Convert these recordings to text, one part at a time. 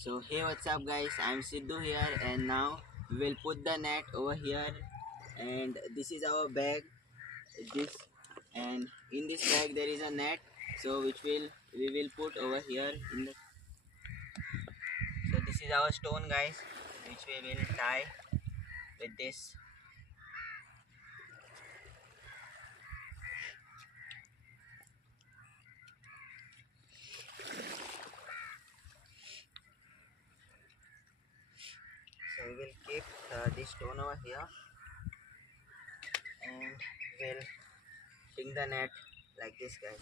So hey, what's up guys, I'm Sidu here, and now we will put the net over here, and this is our bag. This and in this bag there is a net, so we will put over here in the. So this is our stone guys, which we will tie with this. So we will keep this stone over here, and we'll bring the net like this guys.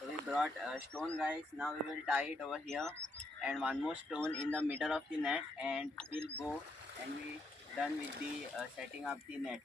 So we brought a stone guys, now we will tie it over here, and one more stone in the middle of the net, and we'll go and we done with the setting up the net.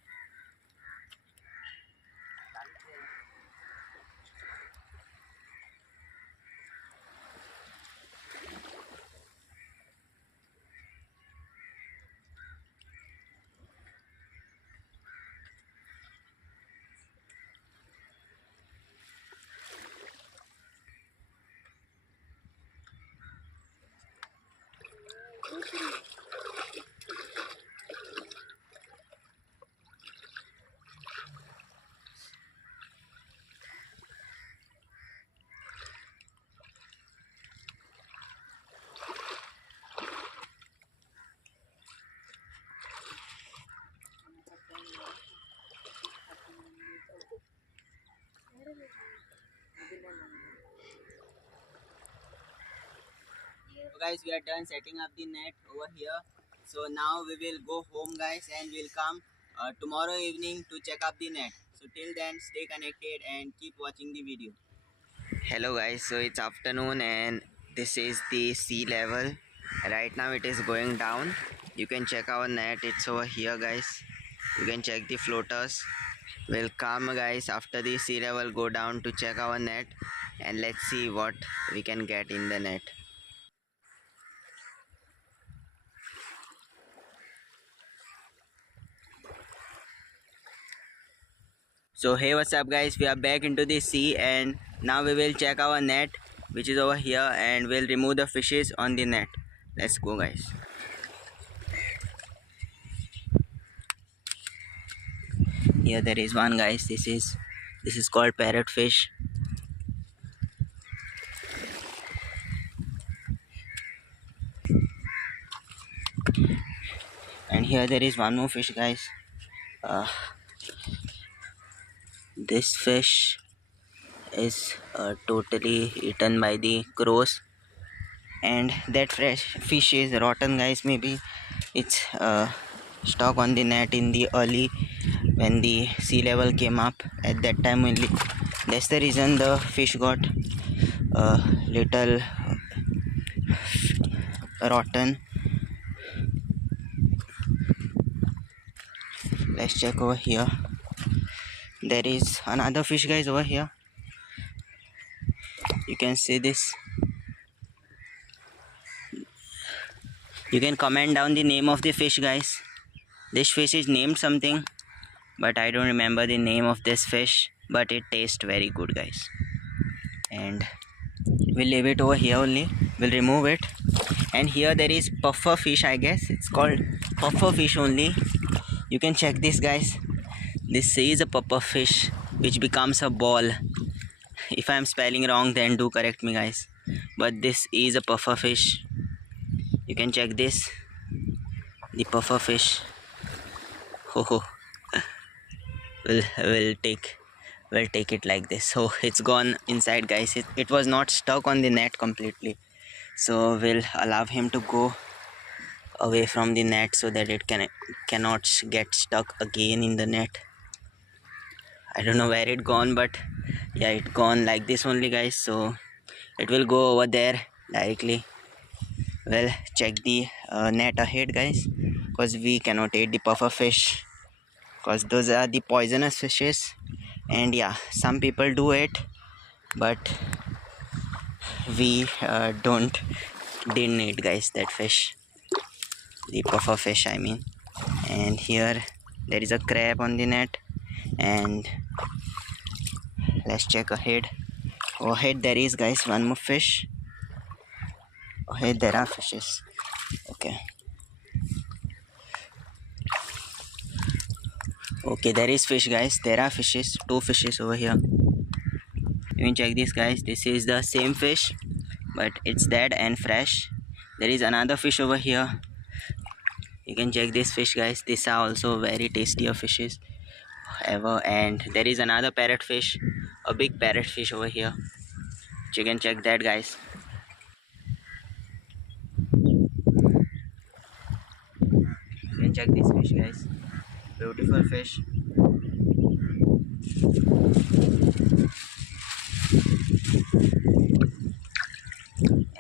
So guys, we are done setting up the net over here. So now we will go home guys, and we'll come tomorrow evening to check up the net. So till then, stay connected and keep watching the video. Hello guys, so it's afternoon and this is the sea level. Right now it is going down. You can check our net, it's over here guys. You can check the floaters. We'll come guys after the sea level go down to check our net, and let's see what we can get in the net. So hey, what's up guys, we are back into the sea and now we will check our net which is over here and we'll remove the fishes on the net. Let's go guys. Here there is one guys, this is called parrotfish. And here there is one more fish guys. This fish is totally eaten by the crows, and that fresh fish is rotten guys. Maybe it's stuck on the net in the early when the sea level came up. At that time only, that's the reason the fish got little rotten. Let's check over here. There is another fish guys over here. You can see this. You can comment down the name of the fish guys. This fish is named something, but I don't remember the name of this fish, but it tastes very good guys. And we'll leave it over here only. We'll remove it. And here there is puffer fish, I guess it's called puffer fish only. You can check this guys. This is a puffer fish which becomes a ball. If I am spelling wrong then do correct me guys, but this is a puffer fish. You can check this, the puffer fish. Oh, we'll take it like this. So it's gone inside guys. It was not stuck on the net completely, so we'll allow him to go away from the net so that it cannot get stuck again in the net. I don't know where it gone, but yeah, it gone like this only guys. So it will go over there directly. Well, check the net ahead guys, because we cannot eat the puffer fish because those are the poisonous fishes. And yeah, some people do it, but we didn't eat guys that fish, the puffer fish I mean. And here there is a crab on the net. And let's check ahead. Ahead there is guys one more fish. Ahead there are fishes. Okay, there is fish guys. There are fishes, two fishes over here. You can check this guys. This is the same fish, but it's dead and fresh. There is another fish over here. You can check this fish guys. These are also very tastier fishes ever. And there is another parrotfish, a big parrotfish over here. You can check that guys. You can check this fish guys. Beautiful fish.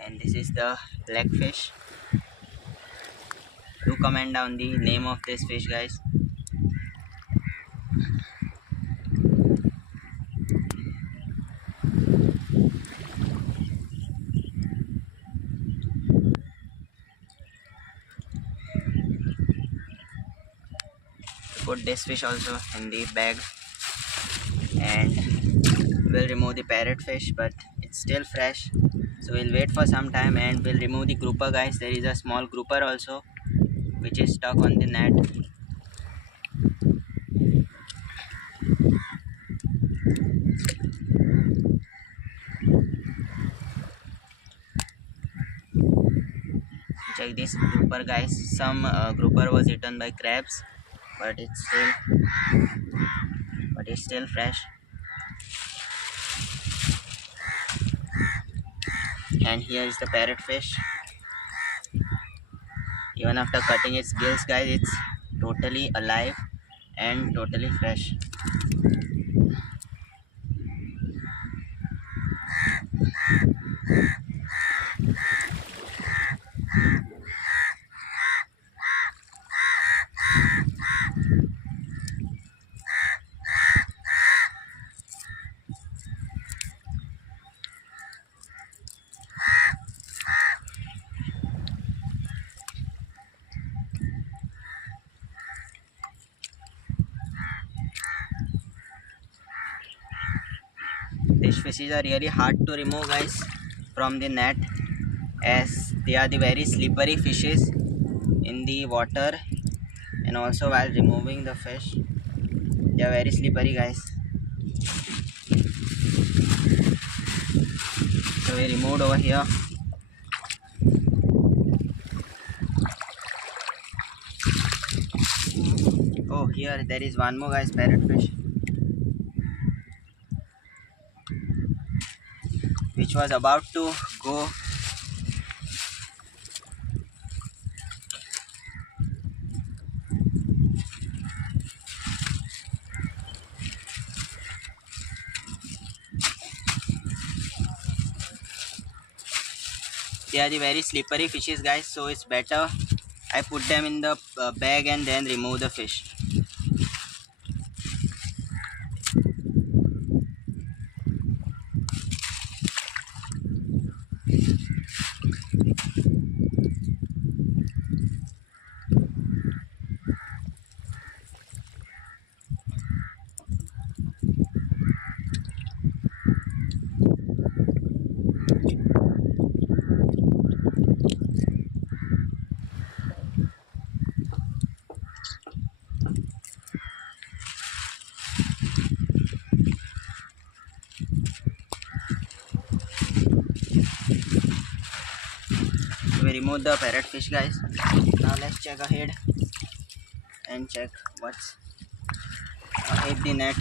And this is the blackfish. Do comment down the name of this fish guys. Put this fish also in the bag, and we'll remove the parrotfish, but it's still fresh, so we'll wait for some time and we'll remove the grouper guys. There is a small grouper also which is stuck on the net. Check this grouper guys. Some grouper was eaten by crabs, but it's still fresh. And here is the parrotfish. Even after cutting its gills guys, it's totally alive and totally fresh. Such fishes are really hard to remove, guys, from the net, as they are the very slippery fishes in the water, and also while removing the fish they are very slippery, guys. So we removed over here. Oh, here there is one more, guys, parrotfish, which was about to go. They are the very slippery fishes, guys, so it's better I put them in the bag and then remove the fish. We remove the parrotfish, guys. Now let's check ahead and check what's ahead the net.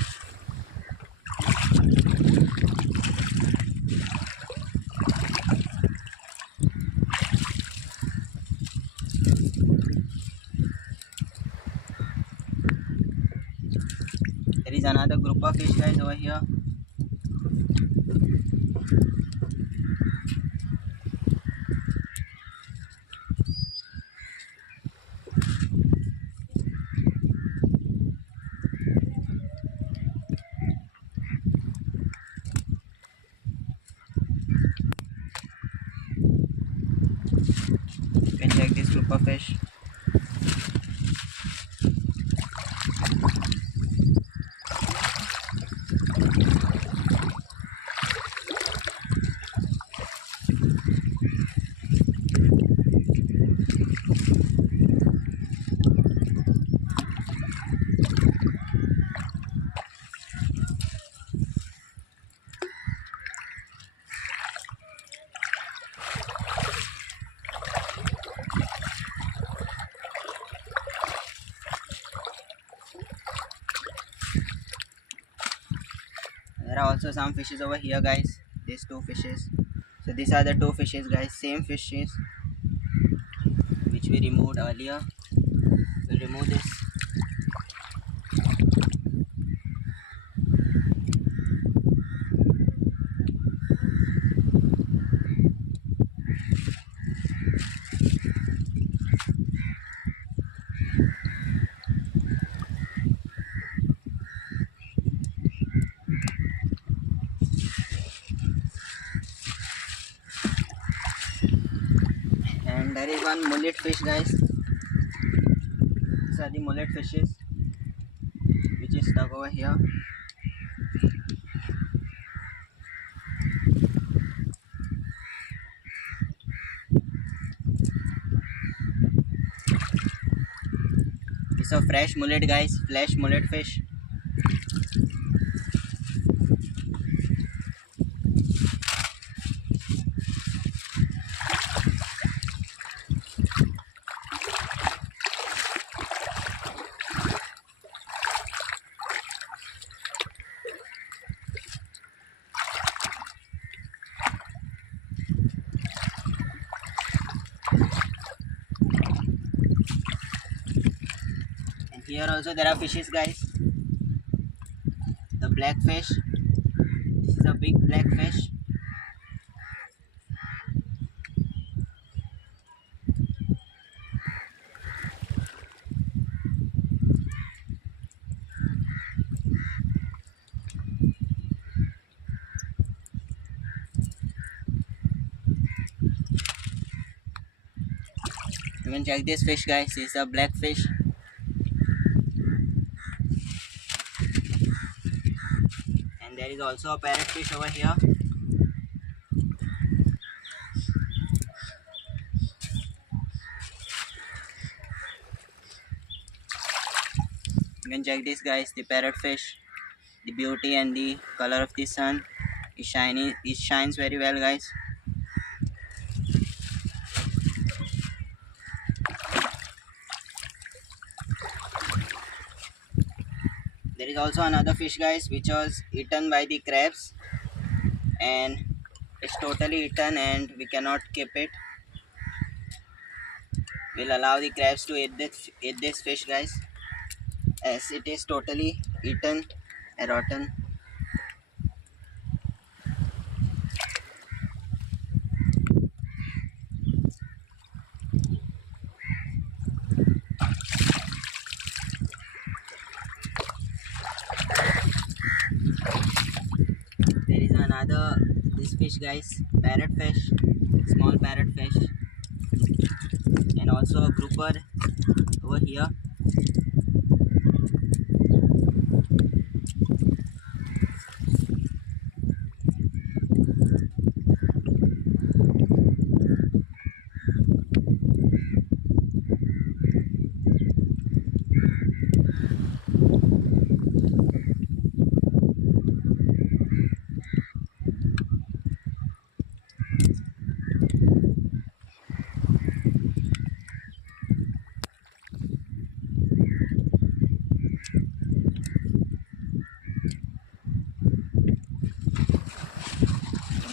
There is another group of fish, guys, over here. You can check this group of fish. There are also some fishes over here, guys. These two fishes. So these are the two fishes, guys. Same fishes which we removed earlier. We'll remove this. And there is one mullet fish, guys. These are the mullet fishes which is stuck over here. It's a fresh mullet, guys. Fresh mullet fish. Here also there are fishes, guys. The black fish. This is a big black fish. You can check this fish, guys. This is a black fish. There is also a parrotfish over here. You can check this, guys, the parrotfish, the beauty and the color of the sun is shiny. It shines very well, guys. There is also another fish, guys, which was eaten by the crabs, and it's totally eaten and we cannot keep it. We'll allow the crabs to eat this fish, guys, as it is totally eaten and rotten. There is another this fish, guys, parrotfish, small parrotfish, and also a grouper over here.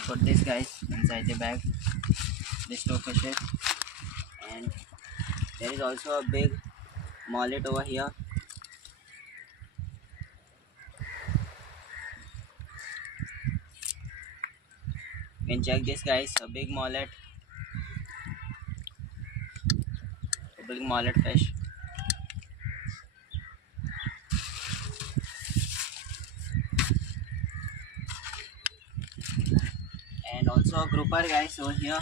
Put this, guys, inside the bag, these two fishes. And there is also a big mullet over here. You can check this, guys, a big mullet fish. And also a grouper, guys, over here.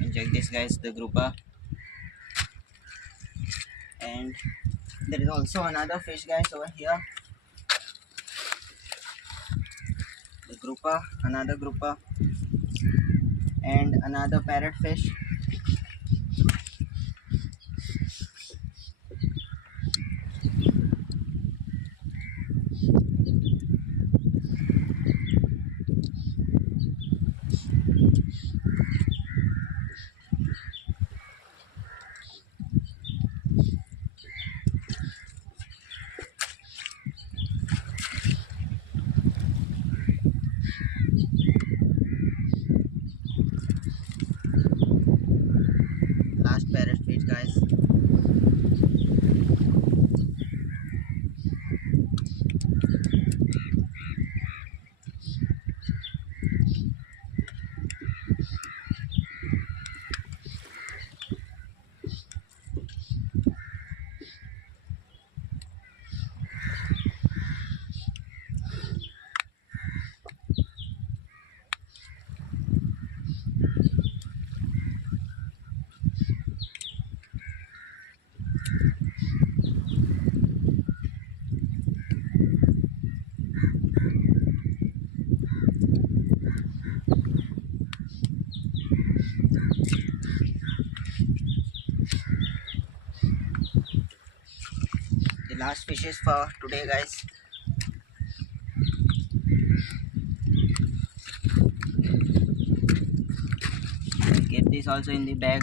And check this, guys, the grouper. And there is also another fish, guys, over here. The grouper, another grouper, and another parrotfish. Last parrotfish, guys. The last fishes for today, guys. Keep this also in the bag.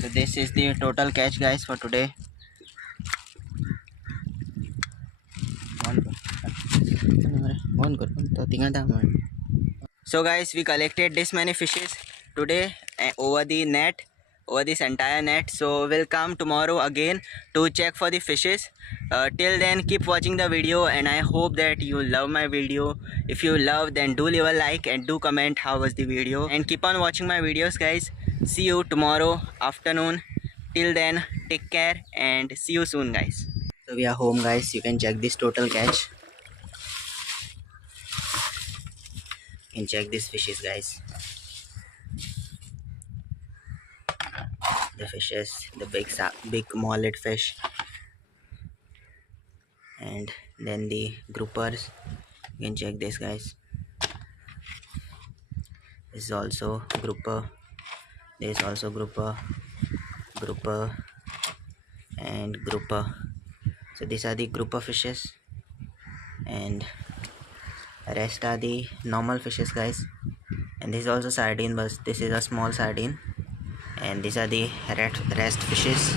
So this is the total catch, guys, for today. So guys, we collected this many fishes today over the net. over this entire net. So we'll come tomorrow again to check for the fishes. Till then, keep watching the video, and I hope that you love my video. If you love, then do leave a like and do comment how was the video, and keep on watching my videos, guys. See you tomorrow afternoon. Till then, take care and see you soon, guys. So we are home, guys. You can check this total catch. You can check these fishes, guys. The fishes, the big mullet fish, and then the groupers. You can check this, guys. This is also grouper. There is also grouper, and grouper. So these are the grouper fishes, and rest are the normal fishes, guys. And this is also sardine, but this is a small sardine. And these are the rest fishes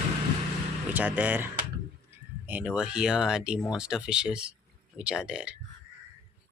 which are there, and over here are the monster fishes which are there.